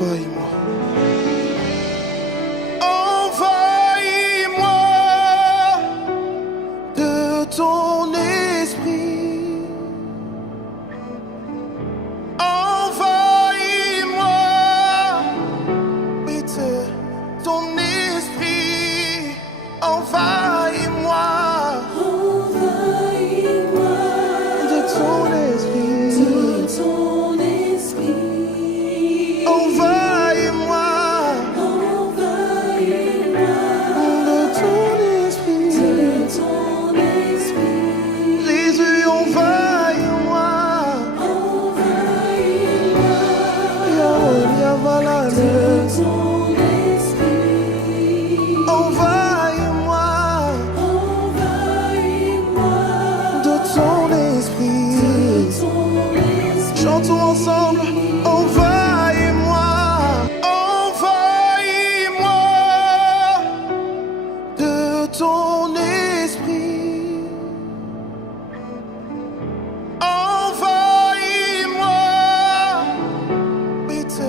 envahis-moi. Envahis-moi de ton esprit. Envahis-moi, oui, de ton esprit. Envahis-moi. Envahis-moi De ton esprit. de ton esprit. Envahis-moi. Envahis-moi De ton esprit. de ton esprit. Jésus, envahis-moi. Envahis-moi Yaonia Valade. de ton esprit. Envahis-moi Envahis-moi de ton esprit. de ton esprit. Chantons ensemble. Envahis-moi. Envahis-moi de ton esprit. Envahis-moi, oui, de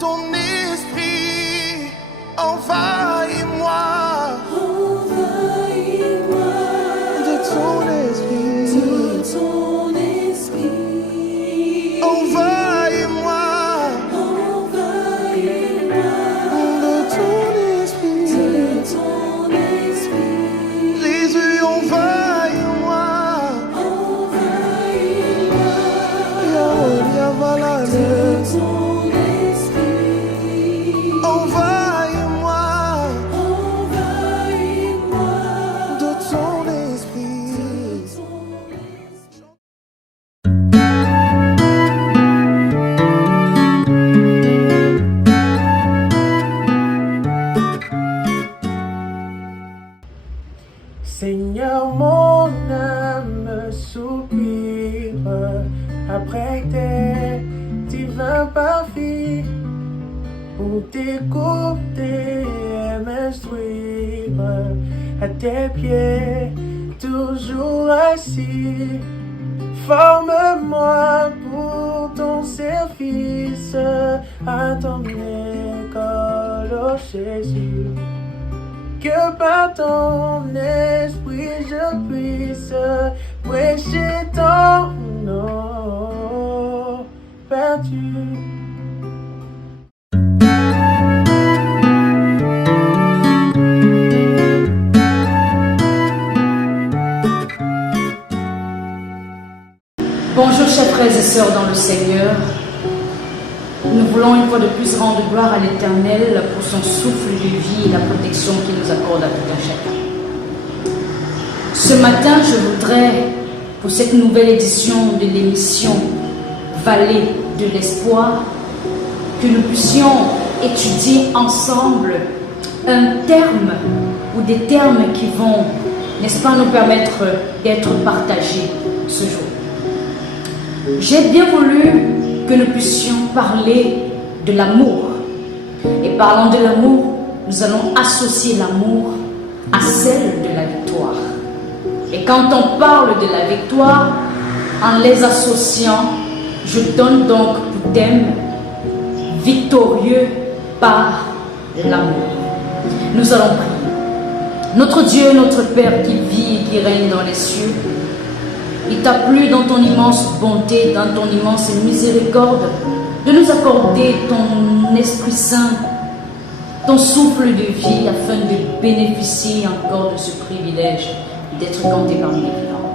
ton esprit. Envahis-moi Envahis-moi de ton esprit. de ton esprit. Envahis-moi Envahis-moi de ton esprit. de ton esprit. Jésus, envahis-moi. Envahis-moi Yaonia de Valade. ton esprit. Envahis-moi Envahis-moi de ton esprit. Seigneur, mon âme soupire après tes divins parvis pour t'écouter et m'instruire à tes pieds, toujours assis. Forme-moi pour ton service à ton école, oh Jésus. Que par ton esprit je puisse prêcher ton nom perdu. Bonjour chers frères et sœurs dans le Seigneur. Nous voulons une fois de plus rendre gloire à l'Éternel pour son souffle de vie et la protection qu'il nous accorde à tout un chacun. Ce matin, je voudrais, pour cette nouvelle édition de l'émission Vallée de l'Espoir, que nous puissions étudier ensemble un terme ou des termes qui vont, n'est-ce pas, nous permettre d'être partagés ce jour. J'ai bien voulu que nous puissions parler de l'amour. Et parlant de l'amour, nous allons associer l'amour à celle de la victoire. Et quand on parle de la victoire, en les associant, je donne donc pour thème victorieux par l'amour. Nous allons prier. Notre Dieu, notre Père qui vit et qui règne dans les cieux, il t'a plu dans ton immense bonté, dans ton immense miséricorde, de nous accorder ton Esprit Saint, ton souffle de vie, afin de bénéficier encore de ce privilège d'être compté parmi les vivants.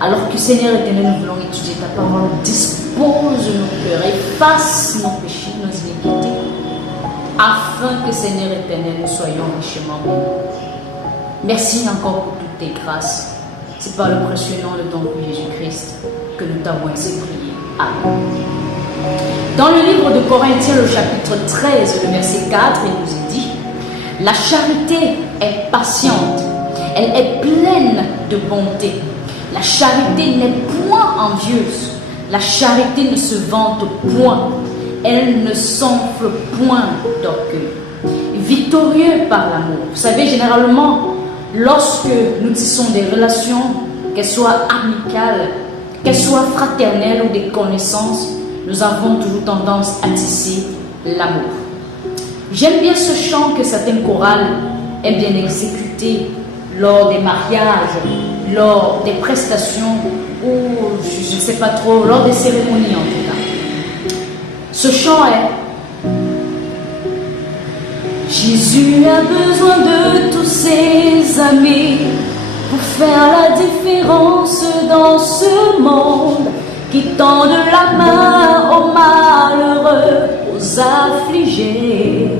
Alors que Seigneur éternel, nous voulons étudier ta parole, dispose nos cœurs, efface nos péchés, nos iniquités, afin que Seigneur éternel, nous soyons richement bénis. Merci encore pour toutes tes grâces. C'est par le précieux nom de ton Fils Jésus-Christ que nous t'avons ainsi prié. Amen. Dans le livre de Corinthiens, le chapitre 13, le verset 4, il nous est dit: la charité est patiente, elle est pleine de bonté. La charité n'est point envieuse, la charité ne se vante point, elle ne s'enfle point d'orgueil. Victorieux par l'amour. Vous savez, généralement, lorsque nous tissons des relations, qu'elles soient amicales, qu'elles soient fraternelles ou des connaissances, nous avons toujours tendance à tisser l'amour. J'aime bien ce chant que certaines chorales aiment bien exécuter lors des mariages, lors des prestations ou je ne sais pas trop, lors des cérémonies en tout cas. Ce chant est: Jésus a besoin de tous ses amis pour faire la différence dans ce monde, qui tendent la main aux malheureux, aux affligés.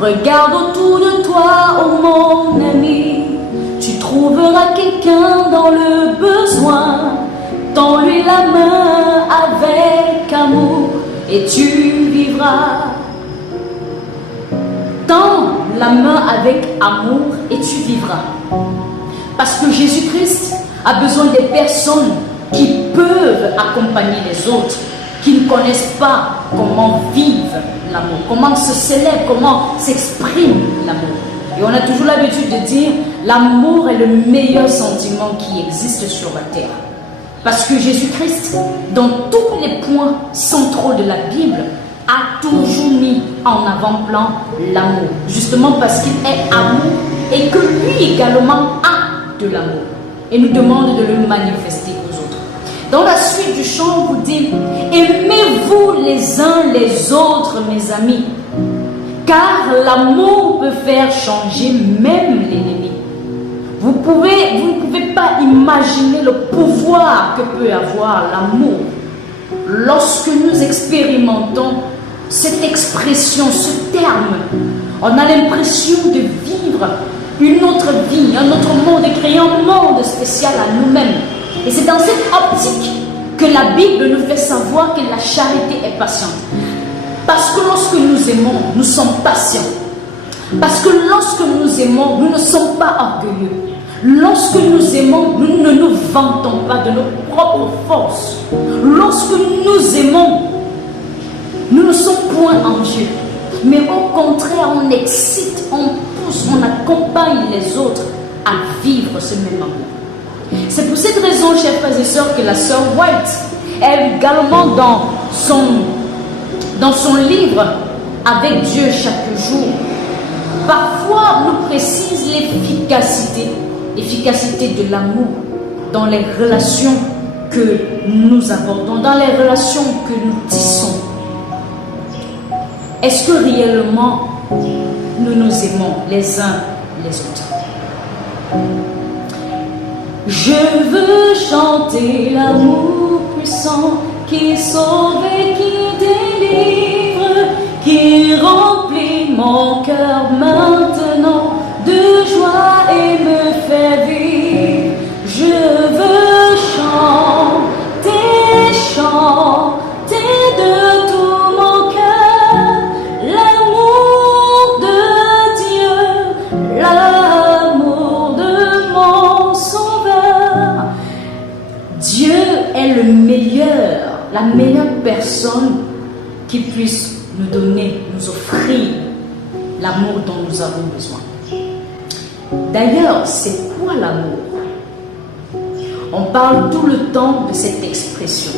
Regarde autour de toi, oh mon ami, tu trouveras quelqu'un dans le besoin. Tends-lui la main avec amour et tu vivras. Tends la main avec amour et tu vivras. Parce que Jésus-Christ a besoin des personnes qui peuvent accompagner les autres, qui ne connaissent pas comment vivre l'amour, comment se célèbre, comment s'exprime l'amour. Et on a toujours l'habitude de dire l'amour est le meilleur sentiment qui existe sur la terre. Parce que Jésus-Christ, dans tous les points centraux de la Bible, a toujours mis en avant-plan l'amour. Justement parce qu'il est amour et que lui également a de l'amour. Et nous demande de le manifester aux autres. Dans la suite du chant, on vous dit: aimez-vous les uns les autres, mes amis, car l'amour peut faire changer même l'ennemi. Vous ne pouvez pas imaginer le pouvoir que peut avoir l'amour lorsque nous expérimentons cette expression, ce terme. On a l'impression de vivre une autre vie, un autre monde, et créer un monde spécial à nous-mêmes. Et c'est dans cette optique que la Bible nous fait savoir que la charité est patiente. Parce que lorsque nous aimons, nous sommes patients. Parce que lorsque nous aimons, nous ne sommes pas orgueilleux. Lorsque nous aimons, nous ne nous vantons pas de nos propres forces. Lorsque nous aimons, nous ne sommes point envieux. Mais au contraire, on excite, on pousse, on accompagne les autres à vivre ce même amour. C'est pour cette raison, chers frères et sœurs, que la sœur White, elle également dans son livre Avec Dieu chaque jour, parfois nous précise l'efficacité de l'amour dans les relations que nous abordons, dans les relations que nous tissons. Est-ce que réellement nous nous aimons les uns les autres? Je veux chanter l'amour puissant qui sauve et qui délivre, qui remplit mon cœur maintenant de joie et me fait vivre. Je veux chanter, chanter de tout mon cœur l'amour de Dieu, l'amour de mon Sauveur. Dieu est le meilleur, la meilleure personne qui puisse nous donner, nous offrir l'amour dont nous avons besoin. D'ailleurs, c'est quoi l'amour? On parle tout le temps de cette expression.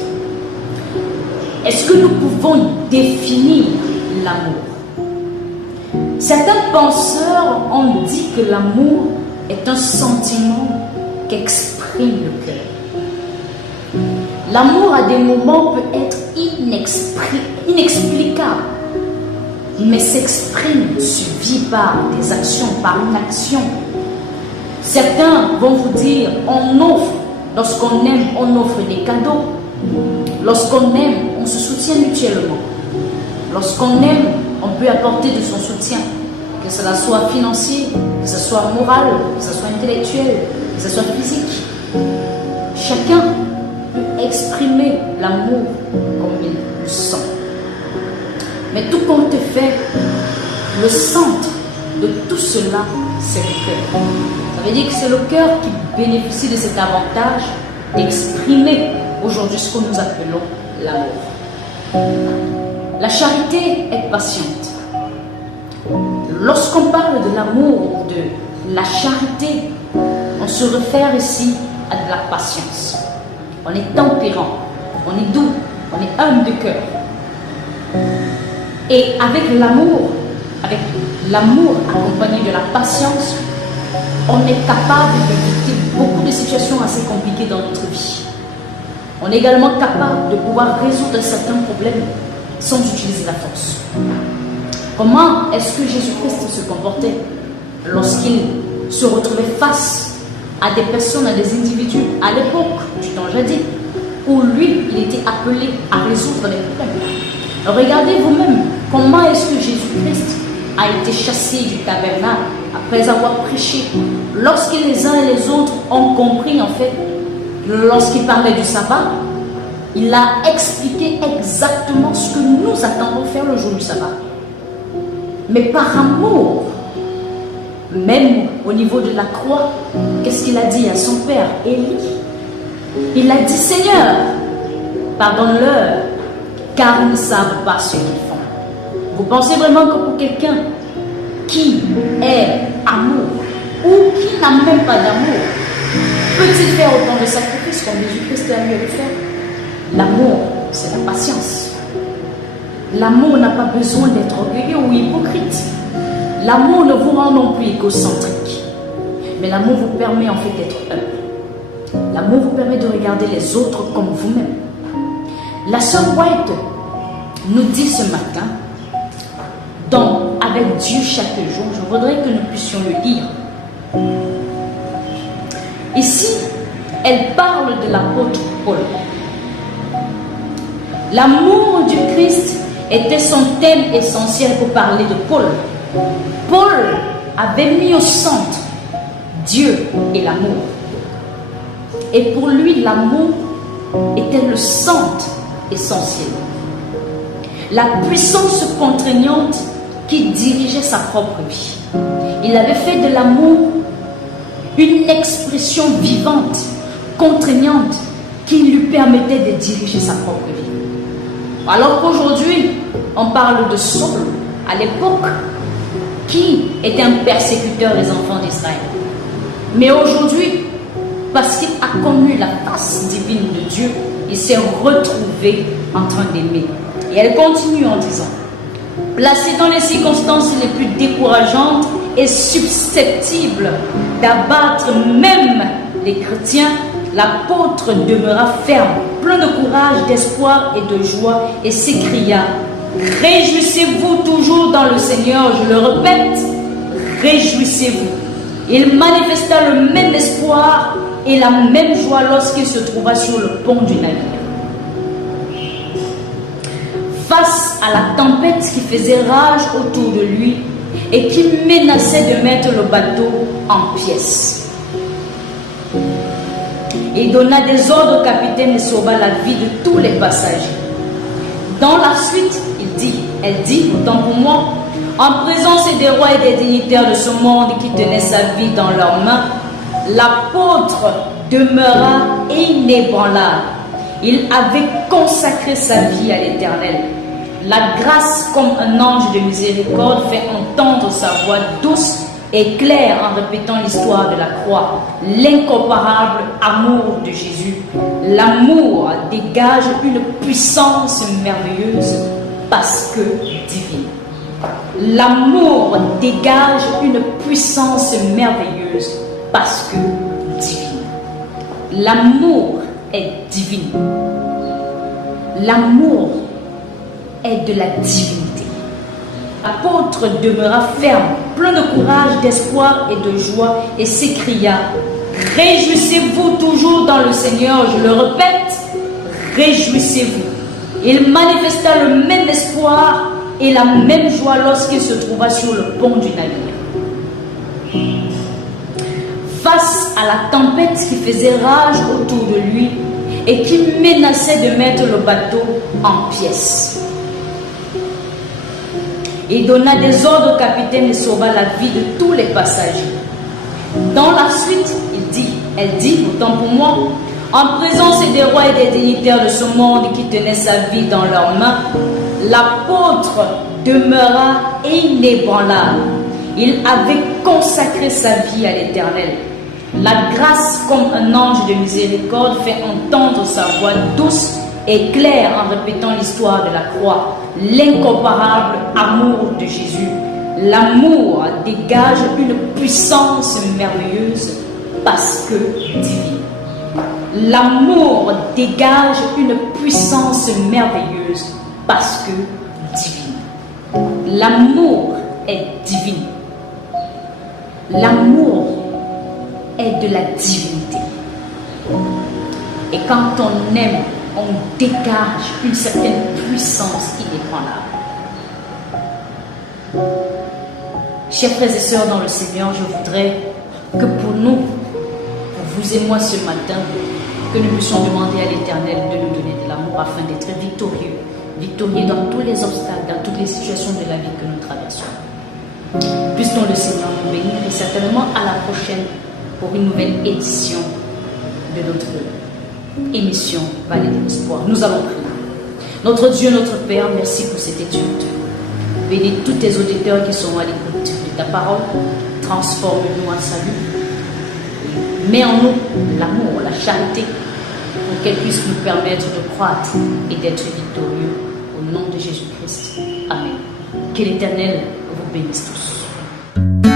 Est-ce que nous pouvons définir l'amour? Certains penseurs ont dit que l'amour est un sentiment qu'exprime le cœur. L'amour à des moments peut être inexplicable, mais s'exprime, suivi par des actions, par une action. Certains vont vous dire, on offre, lorsqu'on aime, on offre des cadeaux. Lorsqu'on aime, on se soutient mutuellement. Lorsqu'on aime, on peut apporter de son soutien, que cela soit financier, que ce soit moral, que ce soit intellectuel, que ce soit physique. Chacun peut exprimer l'amour comme il le sent. Mais tout compte fait, le centre de tout cela, c'est le cœur. Ça veut dire que c'est le cœur qui bénéficie de cet avantage d'exprimer aujourd'hui ce que nous appelons l'amour. La charité est patiente. Lorsqu'on parle de l'amour, de la charité, on se réfère ici à de la patience. On est tempérant, on est doux, on est humble de cœur. Et avec l'amour accompagné de la patience, on est capable d'éviter beaucoup de situations assez compliquées dans notre vie. On est également capable de pouvoir résoudre certains problèmes sans utiliser la force. Comment est-ce que Jésus-Christ se comportait lorsqu'il se retrouvait face à des personnes, à des individus, à l'époque du temps jadis, où lui, il était appelé à résoudre les problèmes? Regardez vous-même comment est-ce que Jésus-Christ a été chassé du tabernacle après avoir prêché. Lorsque les uns et les autres ont compris, en fait, lorsqu'il parlait du sabbat, il a expliqué exactement ce que nous attendons faire le jour du sabbat. Mais par amour, même au niveau de la croix, qu'est-ce qu'il a dit à son père, Élie? Il a dit: Seigneur, pardonne-leur, car ils ne savent pas ce qu'ils font. Vous pensez vraiment que pour quelqu'un qui est amour ou qui n'a même pas d'amour, peut-il faire autant de sacrifices comme Jésus-Christ a eu à le faire? L'amour, c'est la patience. L'amour n'a pas besoin d'être orgueilleux ou hypocrite. L'amour ne vous rend non plus égocentrique. Mais l'amour vous permet en fait d'être humble. L'amour vous permet de regarder les autres comme vous-même. La sœur White nous dit ce matin, dans Avec Dieu chaque jour, je voudrais que nous puissions le lire. Ici, elle parle de l'apôtre Paul. L'amour du Christ était son thème essentiel pour parler de Paul. Paul avait mis au centre Dieu et l'amour. Et pour lui, l'amour était le centre essentiel. La puissance contraignante qui dirigeait sa propre vie. Il avait fait de l'amour une expression vivante, contraignante, qui lui permettait de diriger sa propre vie. Alors qu'aujourd'hui, on parle de Saul, à l'époque, qui était un persécuteur des enfants d'Israël. Mais aujourd'hui, parce qu'il a connu la face divine de Dieu, il s'est retrouvé en train d'aimer. Et elle continue en disant: placé dans les circonstances les plus décourageantes et susceptibles d'abattre même les chrétiens, l'apôtre demeura ferme, plein de courage, d'espoir et de joie, et s'écria: réjouissez-vous toujours dans le Seigneur. Je le répète, réjouissez-vous. Il manifesta le même espoir et la même joie lorsqu'il se trouva sur le pont du navire. Face à la tempête qui faisait rage autour de lui et qui menaçait de mettre le bateau en pièces, il donna des ordres au capitaine et sauva la vie de tous les passagers. Dans la suite, elle dit, autant pour moi, en présence des rois et des dignitaires de ce monde qui tenaient sa vie dans leurs mains, l'apôtre demeura inébranlable. Il avait consacré sa vie à l'Éternel. La grâce, comme un ange de miséricorde, fait entendre sa voix douce et claire en répétant l'histoire de la croix, l'incomparable amour de Jésus. L'amour dégage une puissance merveilleuse parce que divine. L'amour dégage une puissance merveilleuse parce que divine. L'amour est divin. L'amour est de la divinité. L'apôtre demeura ferme, plein de courage, d'espoir et de joie, et s'écria: réjouissez-vous toujours dans le Seigneur. Je le répète, réjouissez-vous. Il manifesta le même espoir et la même joie lorsqu'il se trouva sur le pont du navire. Face à la tempête qui faisait rage autour de lui et qui menaçait de mettre le bateau en pièces, il donna des ordres au capitaine et sauva la vie de tous les passagers. Dans la suite, elle dit, autant pour moi, en présence des rois et des dignitaires de ce monde qui tenaient sa vie dans leurs mains, l'apôtre demeura inébranlable. Il avait consacré sa vie à l'Éternel. La grâce, comme un ange de miséricorde, fait entendre sa voix douce est clair en répétant l'histoire de la croix, l'incomparable amour de Jésus. L'amour dégage une puissance merveilleuse parce que divine. L'amour dégage une puissance merveilleuse parce que divine. L'amour est divin. L'amour est de la divinité. Et quand on aime, on dégage une certaine puissance inébranlable. Chers frères et sœurs dans le Seigneur, je voudrais que pour nous, pour vous et moi ce matin, que nous puissions demander à l'Éternel de nous donner de l'amour afin d'être victorieux, victorieux dans tous les obstacles, dans toutes les situations de la vie que nous traversons. Puisse-t-on le Seigneur nous bénir et certainement à la prochaine pour une nouvelle édition de notre émission Vallée de l'Espoir. Nous allons prier. Notre Dieu, notre Père, merci pour cette étude. Bénis tous tes auditeurs qui sont à l'écoute de ta parole. Transforme-nous en salut. Mets en nous l'amour, la charité, pour qu'elle puisse nous permettre de croître et d'être victorieux. Au nom de Jésus-Christ. Amen. Que l'Éternel vous bénisse tous.